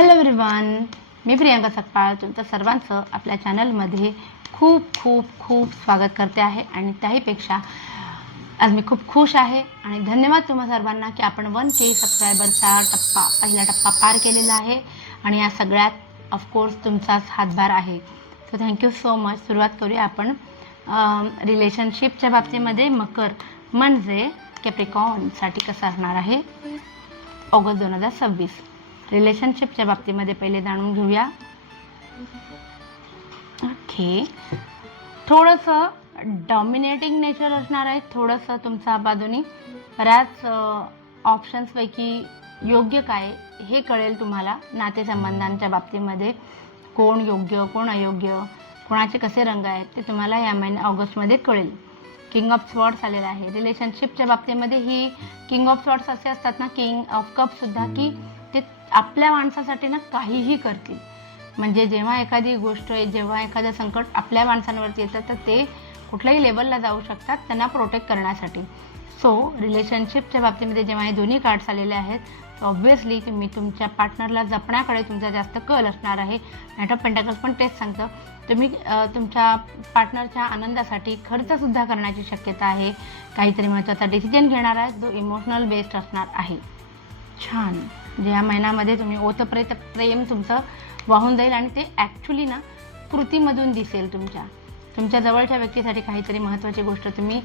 Hello everyone, मी प्रियांका सकपाळ तुमचं सर्वांचं आपल्या चॅनलमध्ये खूप खूप खूप स्वागत करते आहे. आणि त्याहीपेक्षा आज मी खूप खुश आहे आणि धन्यवाद तुम्हा सर्वांना की आपण 1K सबस्क्रायबरचा पहिला टप्पा पार केलेला आहे आणि या सगळ्यात ऑफकोर्स तुमचाच हातभार आहे. So thank you so much. सुरुवात करूया आपण रिलेशनशिपच्या बाबतीमध्ये. मकर म्हणजे कॅप्रिकॉनसाठी कसं असणार आहे ऑगस्ट 2026. रिलेशनशिपच्या बाबतीमध्ये पहिले जाणून घेऊया. ओके, थोडंसं डॉमिनेटिंग नेचर असणार आहे. थोडंसं तुमच्या बाजूनी बऱ्याच ऑप्शन्सपैकी योग्य काय हे कळेल तुम्हाला. नातेसंबंधांच्या बाबतीमध्ये कोण योग्य कोण अयोग्य, कोणाचे कसे रंग आहेत ते तुम्हाला या ऑगस्टमध्ये कळेल. किंग ऑफ स्वॉर्ड्स आलेला आहे. रिलेशनशिपच्या बाबतीमध्ये ही किंग ऑफ स्वॉर्ड्स असे असतात ना, किंग ऑफ कपसुद्धा, की ते आपल्या माणसासाठी ना काहीही करतील. म्हणजे जेव्हा एखादी गोष्ट जेव्हा एखादं संकट आपल्या माणसांवरती येतं तर ते कुठल्याही लेवलला जाऊ शकतात त्यांना प्रोटेक्ट करण्यासाठी. सो रिलेशनशिपच्या बाबतीमध्ये जेव्हा हे दोन्ही कार्ड्स आलेले आहेत तर ऑब्व्हियसली तुम्ही तुमच्या पार्टनरला जपण्याकडे तुमचा जास्त कल असणार आहे. नाईट ऑफ पेंटाकल्स पण तेच सांगतं. तुम्ही तुमच्या पार्टनरच्या आनंदासाठी खर्चसुद्धा करण्याची शक्यता आहे. काहीतरी महत्त्वाचा डिसिजन घेणार आहे जो इमोशनल बेस्ड असणार आहे. छान. म्हणजे या महिन्यामध्ये तुम्ही ओतप्रेत प्रेम तुमचं वाहून जाईल आणि ते ॲक्च्युली ना कृतीमधून दिसेल. तुमच्या जवळच्या व्यक्तीसाठी काहीतरी महत्त्वाची गोष्ट तुम्ही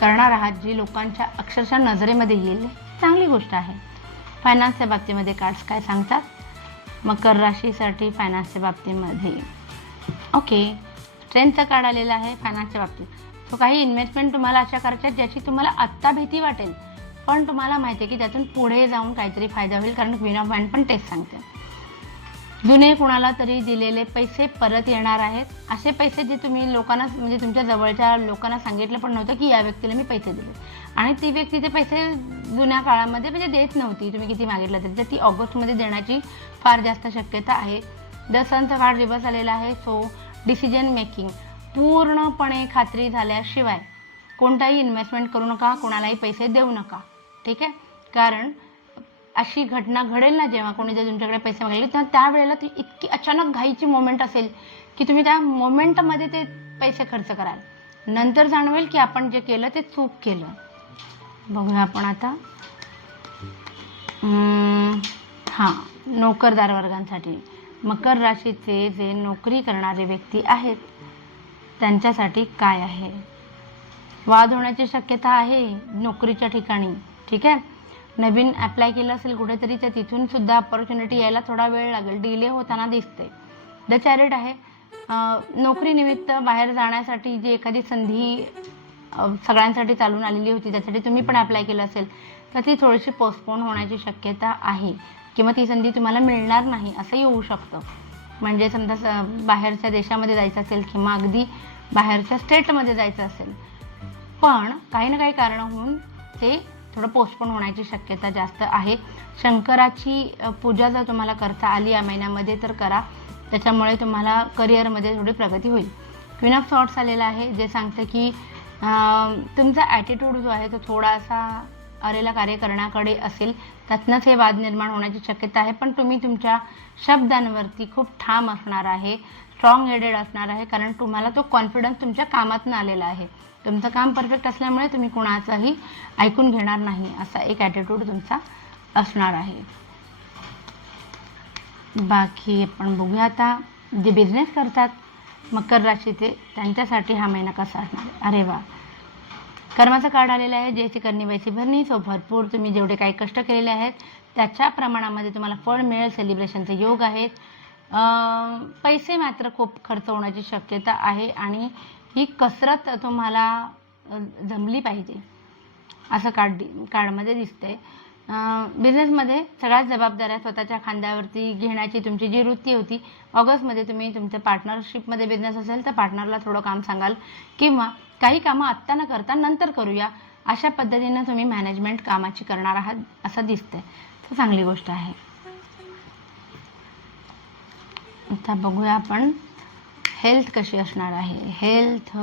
करणार आहात जी लोकांच्या अक्षरशः नजरेमध्ये येईल. चांगली गोष्ट आहे. फायनान्सच्या बाबतीमध्ये कार्ड्स काय सांगतात मकर राशीसाठी फायनान्सच्या बाबतीमध्ये? ओके, स्ट्रेंथचा कार्ड आलेला आहे फायनान्सच्या बाबतीत. तो काही इन्व्हेस्टमेंट तुम्हाला अशा करायच्या ज्याची तुम्हाला आत्ता भीती वाटेल पण तुम्हाला माहिती आहे की त्यातून पुढे जाऊन काहीतरी फायदा होईल. कारण क्वीन ऑफ वँड पण तेच सांगते. जुने कुणाला तरी दिलेले पैसे परत येणार आहेत. असे पैसे जे तुम्ही लोकांना म्हणजे तुमच्या जवळच्या लोकांना सांगितलं पण नव्हतं की या व्यक्तीला मी पैसे दिले आणि ती व्यक्ती ते पैसे जुन्या काळामध्ये म्हणजे देत नव्हती. तुम्ही किती मागितलं तरी तर ती ऑगस्टमध्ये देण्याची फार जास्त शक्यता आहे. द सनचा कार्ड रिव्हर्स आलेला आहे. सो डिसिजन मेकिंग पूर्णपणे खात्री झाल्याशिवाय कोणताही इन्व्हेस्टमेंट करू नका, कोणालाही पैसे देऊ नका. ठीक आहे. कारण अशी घटना घडेल ना जेव्हा कोणी जर तुमच्याकडे पैसे मागले तर त्यावेळेला ती इतकी अचानक घाईची मोमेंट असेल की तुम्ही त्या मोमेंटमध्ये ते पैसे खर्च कराल. नंतर जाणवेल की आपण जे केलं ते चूक केलं. बघूया आपण आता. हां, नोकरदार वर्गांसाठी मकर राशीचे जे नोकरी करणारे व्यक्ती आहेत त्यांच्यासाठी काय आहे? वाद होण्याची शक्यता आहे नोकरीच्या ठिकाणी. ठीक आहे. नवीन अप्लाय केलं असेल कुठेतरी तर तिथून सुद्धा अपॉर्च्युनिटी यायला थोडा वेळ लागेल. डिले होताना दिसते. द चॅरिट आहे. नोकरीनिमित्त बाहेर जाण्यासाठी जी एखादी संधी सगळ्यांसाठी चालून आलेली होती त्यासाठी तुम्ही पण अप्लाय केलं असेल तर ती थोडीशी पोस्टपोन होण्याची शक्यता आहे किंवा ती संधी तुम्हाला मिळणार नाही असंही होऊ शकतं. म्हणजे समजा बाहेरच्या देशामध्ये जायचं असेल किंवा अगदी बाहेरच्या स्टेटमध्ये जायचं असेल पण काही ना काही कारणाहून ते थोडं पोस्टपोन होण्याची शक्यता जास्त आहे. शंकराची पूजा जर तुम्हाला करता आली या महिन्यामध्ये तर करा. त्याच्यामुळे तुम्हाला करिअरमध्ये थोडी प्रगती होईल. क्वीन ऑफ सॉर्ड्स आलेला आहे जे सांगतं की तुमचा ॲटिट्यूड जो आहे तो थोडासा अरेला कार्य करण्याकडे असेल. त्यातनंच हे वाद निर्माण होण्याची शक्यता आहे. पण तुम्ही तुमच्या शब्दांवरती खूप ठाम असणार आहे, स्ट्रॉंग हेडेड असणार आहे. कारण तुम्हाला तो कॉन्फिडन्स तुमच्या कामातून आलेला आहे. तुमचं काम परफेक्ट असल्यामुळे तुम्ही कोणाचंही ऐकून घेणार नाही असा एक ॲटिट्यूड तुमचा असणार आहे. बाकी आपण बघूया आता जे बिझनेस करतात मकर राशीचे त्यांच्यासाठी हा महिना कसा असणार आहे. अरे वा, कर्माचा कार्ड आलेला आहे. ज्याची करणी वैसी भरणी. सो भरपूर तुम्ही जेवढे काही कष्ट केलेले आहेत त्याच्या प्रमाणामध्ये तुम्हाला फळ मिळेल. सेलिब्रेशनचे योग आहेत. पैसे मात्र खूप खर्च होण्याची शक्यता आहे आणि ही कसरत तुम्हाला जमली पाहिजे असं कार्डमध्ये दिसतंय. बिझनेसमध्ये सगळ्यात जबाबदाऱ्या स्वतःच्या खांद्यावरती घेण्याची तुमची जी वृत्ती होती ऑगस्टमध्ये तुम्ही तुमच्या पार्टनरशिपमध्ये बिझनेस असेल तर पार्टनरला थोडं काम सांगाल किंवा काही कामं आत्ता न करता नंतर करूया अशा पद्धतीनं तुम्ही मॅनेजमेंट कामाची करणार आहात असं दिसतंय. तर चांगली गोष्ट आहे. आता बघूया आपण हेल्थ कशी असणार आहे. हेल्थ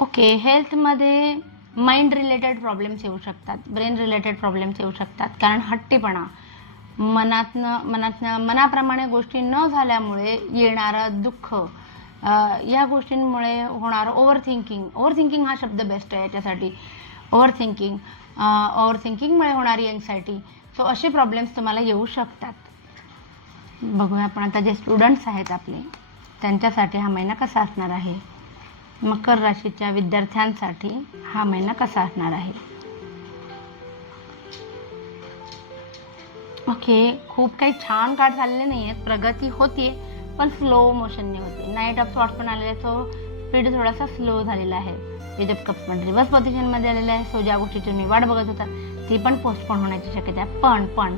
ओके, हेल्थमध्ये माइंड रिलेटेड प्रॉब्लेम्स येऊ शकतात, ब्रेन रिलेटेड प्रॉब्लेम्स येऊ शकतात. कारण हट्टीपणा मनाप्रमाणे गोष्टी न झाल्यामुळे येणारं दुःख, या गोष्टींमुळे होणारं ओव्हरथिंकिंग हा शब्द बेस्ट आहे याच्यासाठी. ओव्हरथिंकिंगमुळे होणारी एन्झायटी. सो असे प्रॉब्लेम्स तुम्हाला येऊ शकतात. बघूया आपण आता जे स्टुडंट्स आहेत आपले त्यांच्यासाठी हा महिना कसा असणार आहे. मकर राशीच्या विद्यार्थ्यांसाठी हा महिना कसा असणार आहे. ओके, खूप काही छान कार्ड झालेले नाही आहेत. प्रगती होतीये पण स्लो मोशनने होते. नाईट ऑफ सॉर्ट्स पण आलेले आहे, सो स्पीड थोडासा स्लो झालेला आहे. पेज ऑफ कप्स पण रिव्हर्स पोझिशनमध्ये आलेले आहे. सो ज्या गोष्टीची तुम्ही वाट बघत होता ती पण पोस्टपोन होण्याची शक्यता आहे. पण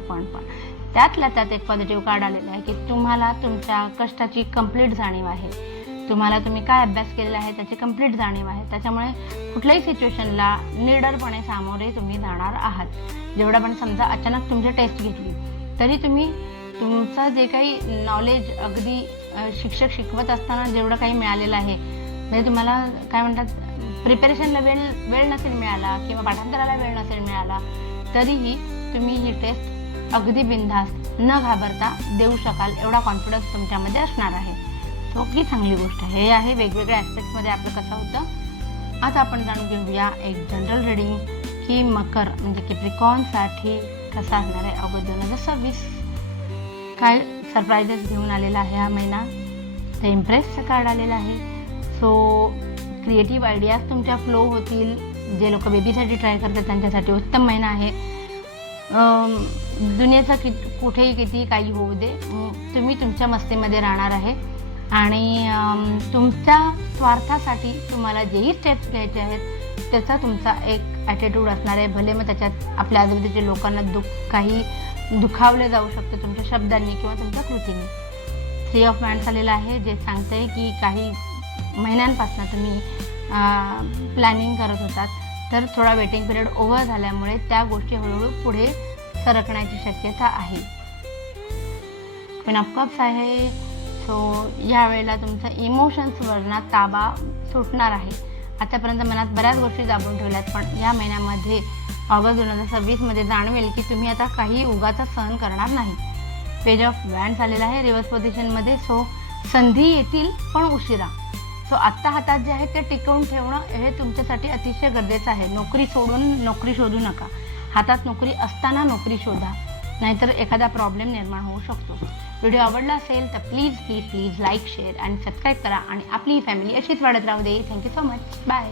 त्यातल्या त्यात एक पॉझिटिव्ह कार्ड आलेलं आहे की तुम्हाला तुमच्या कष्टाची कंप्लीट जाणीव आहे. तुम्ही काय अभ्यास केलेला आहे त्याची कंप्लीट जाणीव आहे. त्याच्यामुळे कुठल्याही सिच्युएशनला निडरपणे सामोरे तुम्ही जाणार आहात. जेवढा पण समजा अचानक तुमची टेस्ट घेतली तरी तुम्ही तुमचं जे काही नॉलेज अगदी शिक्षक शिकवत असताना जेवढं काही मिळालेलं आहे, म्हणजे तुम्हाला काय म्हणतात प्रिपरेशनला वेळ नसेल मिळाला किंवा पाठांतराला वेळ नसेल मिळाला तरीही तुम्ही ही टेस्ट अगदी बिनधास्त न घाबरता देऊ शकाल एवढा कॉन्फिडन्स तुमच्यामध्ये असणार आहे. सो ही चांगली गोष्ट आहे. हे आहे वेगवेगळ्या ॲस्पेक्ट्समध्ये आपलं कसं होतं. आता आपण जाणून घेऊया एक जनरल रीडिंग की मकर म्हणजे कॅप्रिकॉर्नसाठी कसा असणार आहे ऑगस्ट 2026. काय सरप्राइजेस घेऊन आलेला आहे हा महिना. तर इम्प्रेसचं कार्ड आलेलं आहे. सो क्रिएटिव्ह आयडियाज तुमच्या फ्लो होतील. जे लोक बेबीसाठी ट्राय करतात त्यांच्यासाठी उत्तम महिना आहे. दुनियेचं कुठेही किती काही होऊ दे, तुम्ही तुमच्या मस्तीमध्ये राहणार आहे आणि तुमच्या स्वार्थासाठी तुम्हाला जेही स्टेप्स घ्यायचे आहेत त्याचा तुमचा एक ॲटिट्यूड असणार आहे. भले मग त्याच्यात आपल्या आजूबाजूच्या लोकांना काही दुखावले जाऊ शकतं तुमच्या शब्दांनी किंवा तुमच्या कृतीने. 3 ऑफ वँड्स आलेलं आहे जे सांगतंय की काही महिन्यांपासून तुम्ही प्लॅनिंग करत होतात तर थोडा वेटिंग पिरियड ओव्हर झाल्यामुळे त्या गोष्टी हळूहळू पुढे सरकण्याची शक्यता आहे. क्वीन ऑफ कप्स आहे. सो यावेळेला तुमचा इमोशन्सवरना ताबा सुटणार आहे. आतापर्यंत मनात बऱ्याच गोष्टी दाबून ठेवल्यात पण या महिन्यामध्ये ऑगस्ट 2026मध्ये जाणवेल की तुम्ही आता काही उगाचा सहन करणार नाही. पेज ऑफ वँड्स आलेला आहे रिव्हर्स पोझिशनमध्ये. सो संधी येतील पण उशिरा. सो आत्ता हातात जे आहे ते टिकवून ठेवणं हे तुमच्यासाठी अतिशय गरजेचं आहे. नोकरी सोडून नोकरी शोधू नका. हातात नोकरी असताना नोकरी शोधा, नाहीतर एखादा प्रॉब्लेम निर्माण होऊ शकतो. व्हिडिओ आवडला असेल तर प्लीज लाईक, शेअर आणि सबस्क्राईब करा आणि आपली फॅमिली अशीच वाढत राहू दे. Thank you so much. बाय.